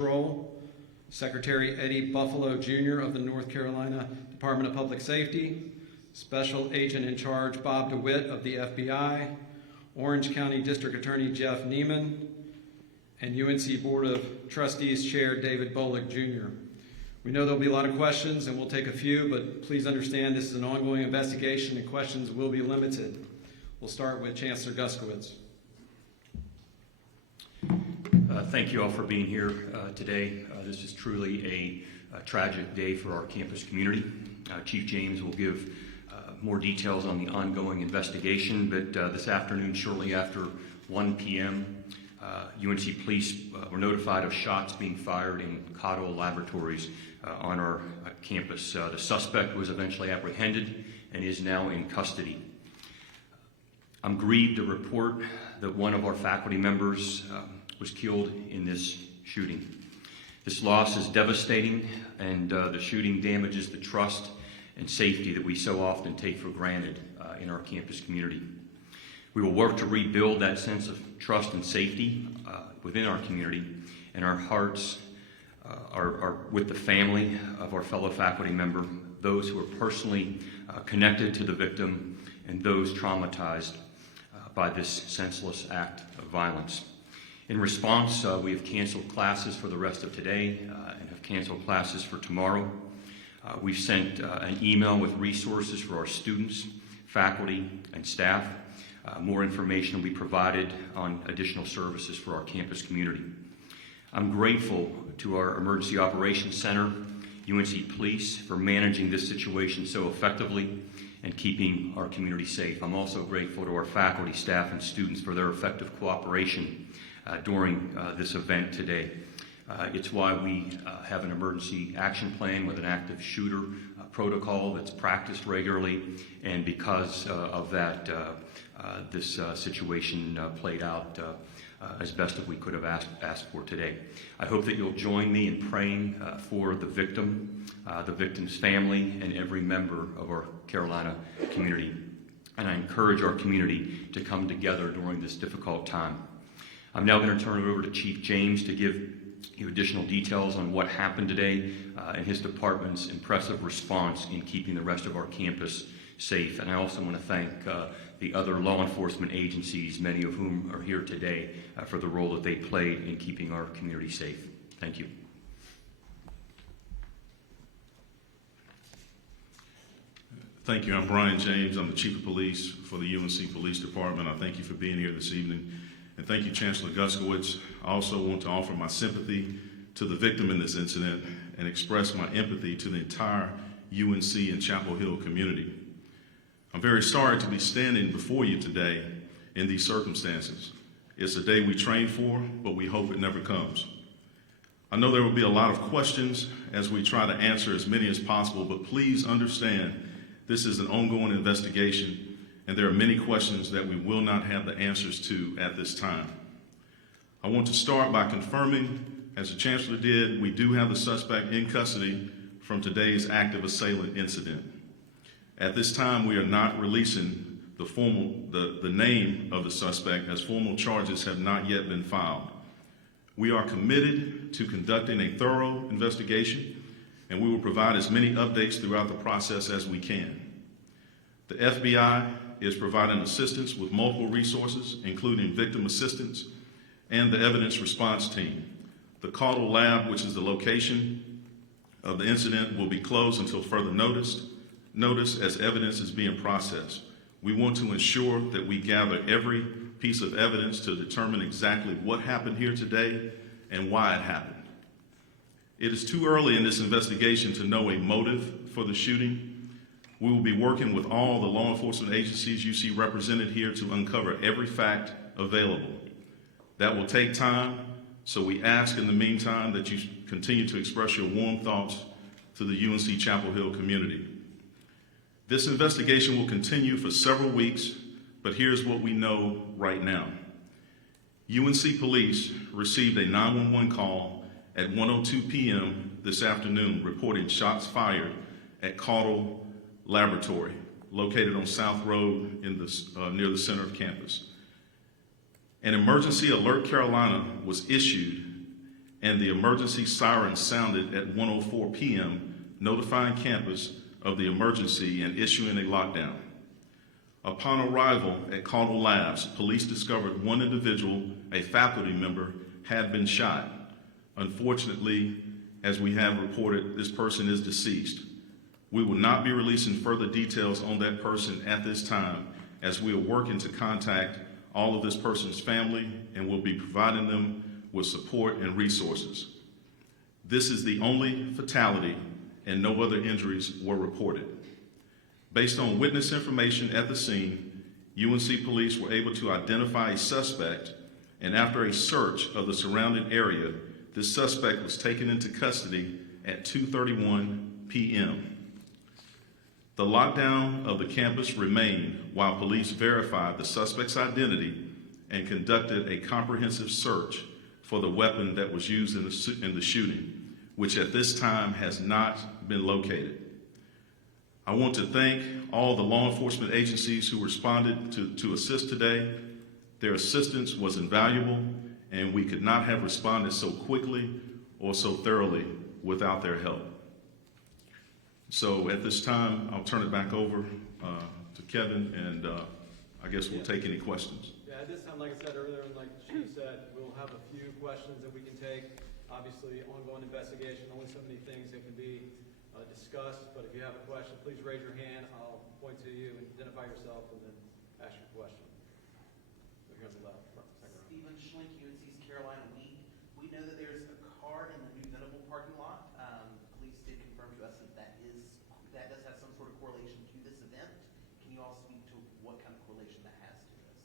Patrol, Secretary Eddie Buffalo Jr. of the North Carolina Department of Public Safety, Special Agent in Charge Bob DeWitt of the FBI, Orange County District Attorney Jeff Neiman, and UNC Board of Trustees Chair David Bolick Jr. We know there'll be a lot of questions, and we'll take a few, but please understand this is an ongoing investigation and questions will be limited. We'll start with Chancellor Guskowitz. Thank you all for being here today. This is truly a tragic day for our campus community. Chief James will give more details on the ongoing investigation, but this afternoon, shortly after 1 p.m., UNC police were notified of shots being fired in Cottle Laboratories on our campus. The suspect was eventually apprehended and is now in custody. I'm grieved to report that one of our faculty members was killed in this shooting. This loss is devastating, and the shooting damages the trust and safety that we so often take for granted in our campus community. We will work to rebuild that sense of trust and safety within our community, and our hearts are with the family of our fellow faculty member, those who are personally connected to the victim, and those traumatized by this senseless act of violence. In response, we have canceled classes for the rest of today and have canceled classes for tomorrow. We've sent an email with resources for our students, faculty, and staff. More information will be provided on additional services for our campus community. I'm grateful to our Emergency Operations Center, UNC Police, for managing this situation so effectively and keeping our community safe. I'm also grateful to our faculty, staff, and students for their effective cooperation during this event today. It's why we have an emergency action plan with an active shooter protocol that's practiced regularly, and because of that, this situation played out as best as we could have asked for today. I hope that you'll join me in praying for the victim's family, and every member of our Carolina community. And I encourage our community to come together during this difficult time. I'm now going to turn it over to Chief James to give you additional details on what happened today and his department's impressive response in keeping the rest of our campus safe. And I also want to thank the other law enforcement agencies, many of whom are here today, for the role that they played in keeping our community safe. Thank you. Thank you. I'm Brian James. I'm the Chief of Police for the UNC Police Department. I thank you for being here this evening. And thank you, Chancellor Guskowitz. I also want to offer my sympathy to the victim in this incident and express my empathy to the entire UNC and Chapel Hill community. I'm very sorry to be standing before you today in these circumstances. It's a day we train for, but we hope it never comes. I know there will be a lot of questions as we try to answer as many as possible, but please understand this is an ongoing investigation, and there are many questions that we will not have the answers to at this time. I want to start by confirming, as the Chancellor did, we do have the suspect in custody from today's active assailant incident. At this time, we are not releasing the name of the suspect, as formal charges have not yet been filed. We are committed to conducting a thorough investigation, and we will provide as many updates throughout the process as we can. The FBI is providing assistance with multiple resources, including victim assistance and the evidence response team. The Cottle Lab, which is the location of the incident, will be closed until further notice as evidence is being processed. We want to ensure that we gather every piece of evidence to determine exactly what happened here today and why it happened. It is too early in this investigation to know a motive for the shooting. We will be working with all the law enforcement agencies you see represented here to uncover every fact available. That will take time, so we ask in the meantime that you continue to express your warm thoughts to the UNC Chapel Hill community. This investigation will continue for several weeks, but here's what we know right now. UNC Police received a 911 call at 1:02 p.m. this afternoon reporting shots fired at Cottle Laboratory, located on South Road near the center of campus. An emergency alert Carolina was issued and the emergency siren sounded at 1:04 p.m., notifying campus of the emergency and issuing a lockdown. Upon arrival at Caldwell Labs, police discovered one individual, a faculty member, had been shot. Unfortunately, as we have reported, this person is deceased. We will not be releasing further details on that person at this time, as we are working to contact all of this person's family and will be providing them with support and resources. This is the only fatality and no other injuries were reported. Based on witness information at the scene, UNC police were able to identify a suspect, and after a search of the surrounding area, this suspect was taken into custody at 2:31 p.m. The lockdown of the campus remained while police verified the suspect's identity and conducted a comprehensive search for the weapon that was used in the shooting, which at this time has not been located. I want to thank all the law enforcement agencies who responded to assist today. Their assistance was invaluable, and we could not have responded so quickly or so thoroughly without their help. So at this time, I'll turn it back over to Kevin, and I guess we'll take any questions. Yeah, at this time, like I said earlier, and like she said, we'll have a few questions that we can take. Obviously, ongoing investigation, only so many things that can be discussed, but if you have a question, please raise your hand. I'll point to you and identify yourself and then ask your question. So here on the left, second row. Stephen Schlink, UNC East Carolina. We know that there's a car in the new Venable parking lot. Police did confirm to us that does have some sort of correlation to this event. Can you all speak to what kind of correlation that has to this?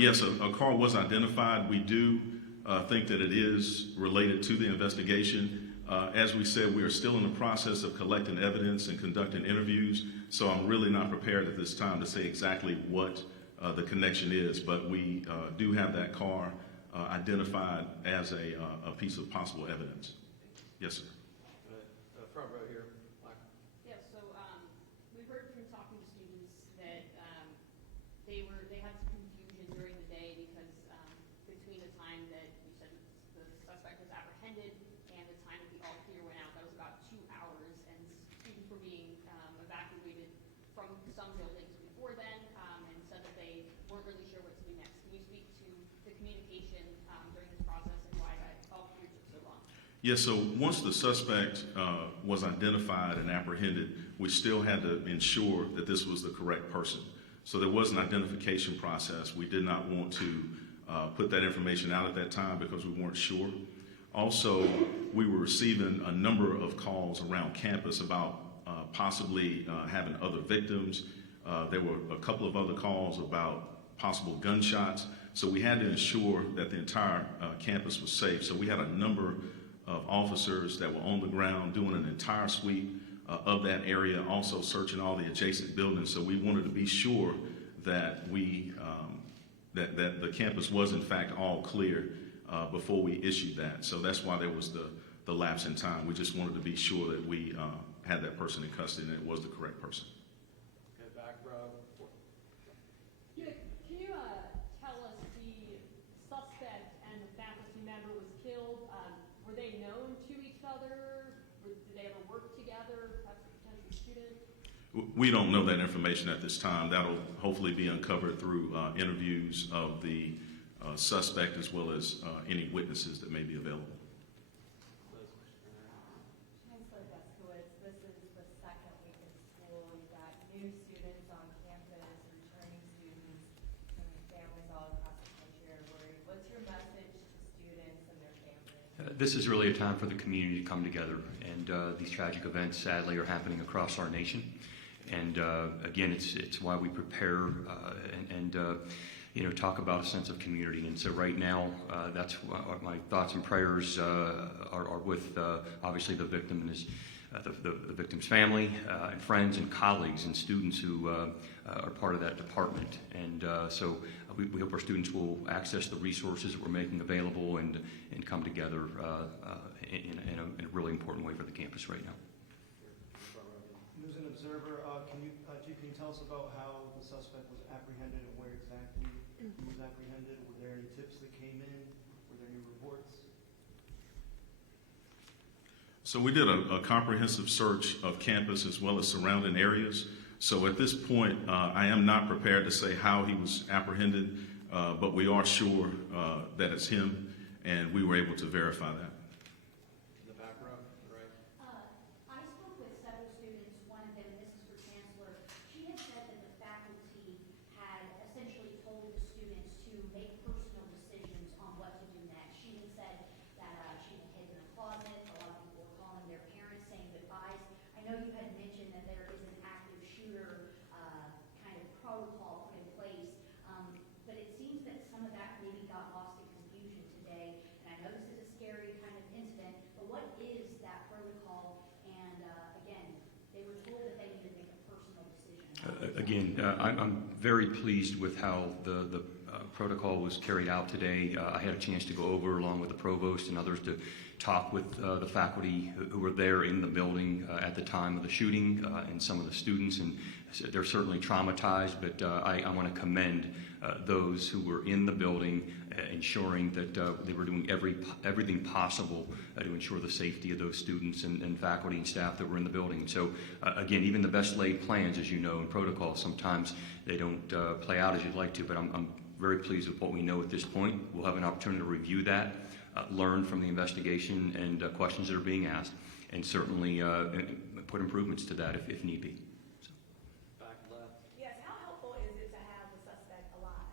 Yes, a car was identified. We do think that it is related to the investigation. As we said, we are still in the process of collecting evidence and conducting interviews, so I'm really not prepared at this time to say exactly what the connection is, but we do have that car identified as a piece of possible evidence. Yes, sir. Front row here. Michael. Yeah, so we heard from talking to students that they had some confusion during the day because between the time that you said the suspect was apprehended and the time that the all clear went out, that was about 2 hours, and students were being evacuated from some buildings before then, and said that they weren't really sure what to do next. Can you speak to the communication during this process and why that all clear took so long? Yes, so once the suspect was identified and apprehended, we still had to ensure that this was the correct person. So there was an identification process. We did not want to put that information out at that time because we weren't sure. Also, we were receiving a number of calls around campus about possibly having other victims. There were a couple of other calls about possible gunshots. So we had to ensure that the entire campus was safe. So we had a number of officers that were on the ground doing an entire sweep of that area, also searching all the adjacent buildings. So we wanted to be sure that that the campus was in fact all clear before we issued that. So that's why there was the lapse in time. We just wanted to be sure that we had that person in custody and it was the correct person. Okay, back row. Yeah, can you tell us the suspect and the faculty member was killed? Were they known to each other? Did they ever work together? Perhaps a potential student? We don't know that information at this time. That'll hopefully be uncovered through interviews of the suspect as well as any witnesses that may be available. Chancellor Guskowitz, this is the second week of school. You've got new students on campus, returning students, and families all across the country are worried. What's your message to students and their families? This is really a time for the community to come together, and these tragic events sadly are happening across our nation. And again, it's why we prepare and talk about a sense of community. And so right now, that's what my thoughts and prayers are with obviously the victim and his the victim's family and friends and colleagues and students who are part of that department. And so we hope our students will access the resources that we're making available and come together in a really important way for the campus right now. News and Observer, can you tell us about how the suspect was apprehended and where exactly he was apprehended? Were there any tips that came in? Were there any reports? So we did a comprehensive search of campus as well as surrounding areas. So at this point, I am not prepared to say how he was apprehended, but we are sure that it's him, and we were able to verify that. In the back row, right? I spoke with several students, one of them, this is for Chancellor. She had said that the faculty had essentially told the students to make personal decisions on what to do next. She had said that she had hid in a closet. A lot of people were calling their parents, saying goodbyes. I know you had mentioned that there is an active shooter kind of protocol put in place, but it seems that some of that maybe got lost in confusion today. And I know this is a scary kind of incident, but what is that protocol? And again, they were told that they needed to make a personal decision. Again, I'm very pleased with how the protocol was carried out today. I had a chance to go over, along with the provost and others, to talk with the faculty who were there in the building at the time of the shooting, and some of the students, and they're certainly traumatized, but I want to commend those who were in the building, ensuring that they were doing everything possible to ensure the safety of those students and faculty and staff that were in the building. So again, even the best laid plans, as you know, and protocols, sometimes they don't play out as you'd like to, but I'm very pleased with what we know at this point. We'll have an opportunity to review that, learn from the investigation and questions that are being asked, and certainly put improvements to that if need be. Back left. Yes, how helpful is it to have the suspect alive?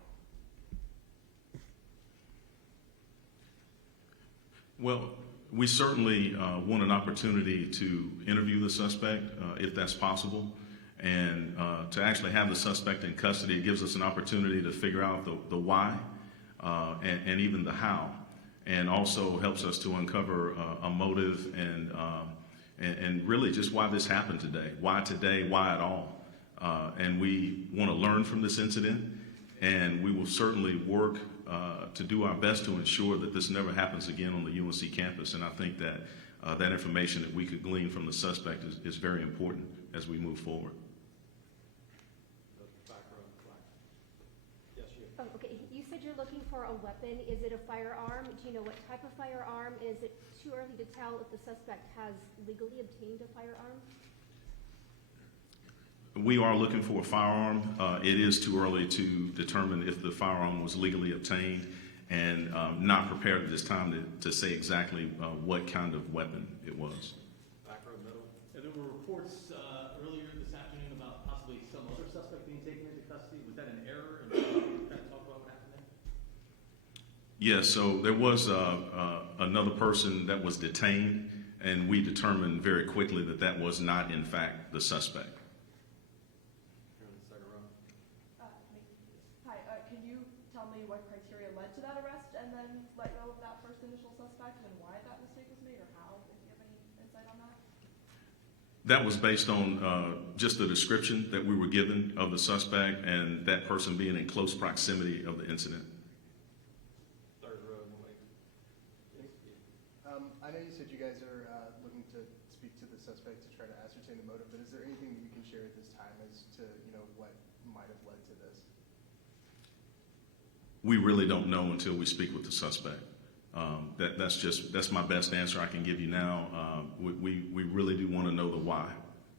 Well, we certainly want an opportunity to interview the suspect if that's possible. And to actually have the suspect in custody, it gives us an opportunity to figure out the why and even the how, and also helps us to uncover a motive and really just why this happened today. Why today? Why at all? And we want to learn from this incident, and we will certainly work to do our best to ensure that this never happens again on the UNC campus. And I think that that information that we could glean from the suspect is very important as we move forward. Back row, black. Yes, you. Oh, okay. You said you're looking for a weapon. Is it a firearm? Do you know what type of firearm? Is it too early to tell if the suspect has legally obtained a firearm? We are looking for a firearm. It is too early to determine if the firearm was legally obtained, and not prepared at this time to say exactly what kind of weapon it was. Back row, middle. Yeah, there were reports earlier this afternoon about possibly some other suspect being taken into custody. Was that an error? And can you kind of talk about what happened there? Yes, so there was another person that was detained, and we determined very quickly that that was not, in fact, the suspect. Here in the second row. Hi, can you tell me what criteria led to that arrest and then let go of that first initial suspect and why that mistake was made, or how, if you have any insight on that? That was based on just the description that we were given of the suspect and that person being in close proximity of the incident. Third row, in the wake. I know you said you guys are looking to speak to the suspect to try to ascertain the motive, but is there anything that you can share at this time as to, what might have led to this? We really don't know until we speak with the suspect. That's my best answer I can give you now. We really do want to know the why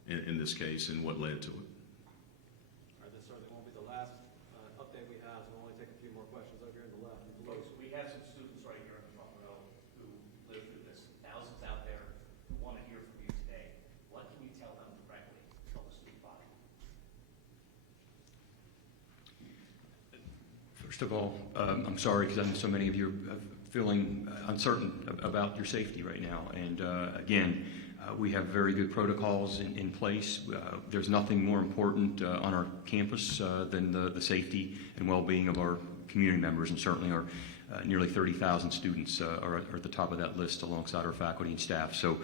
in this case and what led to it. All right, this certainly won't be the last update we have, so we'll only take a few more questions over here on the left. Folks, we have some students right here in the front row who live through this. Thousands out there who want to hear from you today. What can you tell them directly? Tell the student body. First of all, I'm sorry because I know so many of you are feeling uncertain about your safety right now. And again, we have very good protocols in place. There's nothing more important on our campus than the safety and well-being of our community members, and certainly our nearly 30,000 students are at the top of that list alongside our faculty and staff. So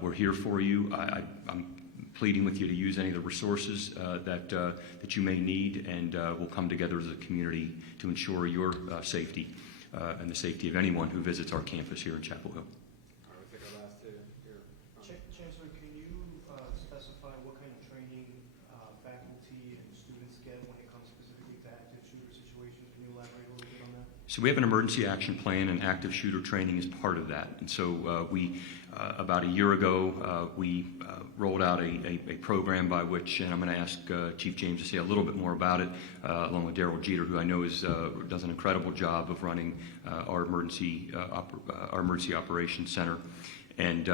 we're here for you. I'm pleading with you to use any of the resources that you may need, and we'll come together as a community to ensure your safety and the safety of anyone who visits our campus here in Chapel Hill. All right, we'll take our last two here. Chancellor, can you specify what kind of training faculty and students get when it comes specifically to active shooter situations? Can you elaborate a little bit on that? So we have an emergency action plan, and active shooter training is part of that. And so about a year ago, we rolled out a program by which, and I'm going to ask Chief James to say a little bit more about it, along with Daryl Jeter, who I know does an incredible job of running our emergency operations center. And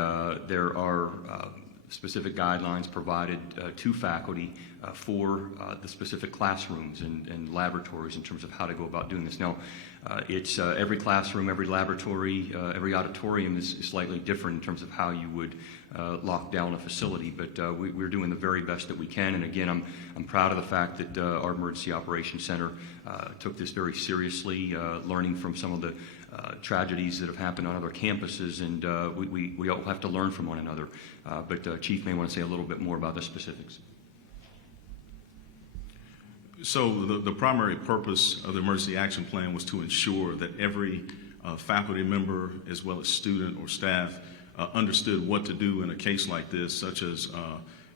there are specific guidelines provided to faculty for the specific classrooms and laboratories in terms of how to go about doing this. Now, it's every classroom, every laboratory, every auditorium is slightly different in terms of how you would lock down a facility, but we're doing the very best that we can. And again, I'm proud of the fact that our Emergency Operations Center took this very seriously, learning from some of the tragedies that have happened on other campuses, and we all have to learn from one another. But Chief may want to say a little bit more about the specifics. So the primary purpose of the emergency action plan was to ensure that every faculty member, as well as student or staff, understood what to do in a case like this, such as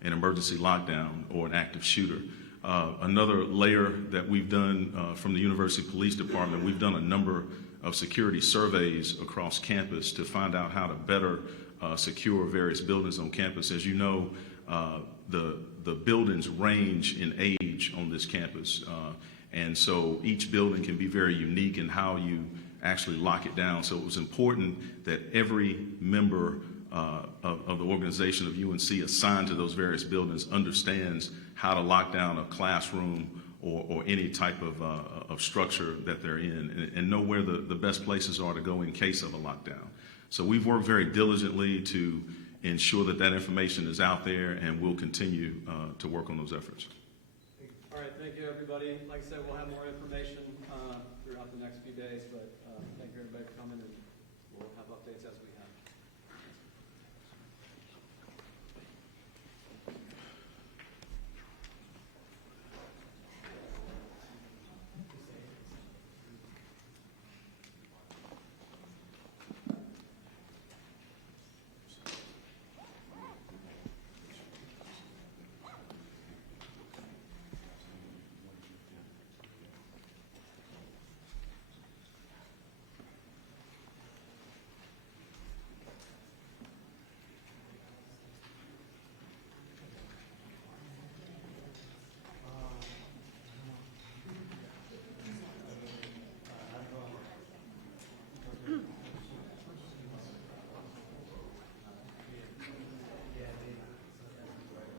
an emergency lockdown or an active shooter. Another layer that we've done from the University Police Department, we've done a number of security surveys across campus to find out how to better secure various buildings on campus. As you know, the buildings range in age on this campus, and so each building can be very unique in how you actually lock it down. So it was important that every member of the organization of UNC assigned to those various buildings understands how to lock down a classroom or any type of structure that they're in, and know where the best places are to go in case of a lockdown. So we've worked very diligently to ensure that that information is out there, and we'll continue to work on those efforts. All right, thank you, everybody. Like I said, we'll have more information throughout the next few days, but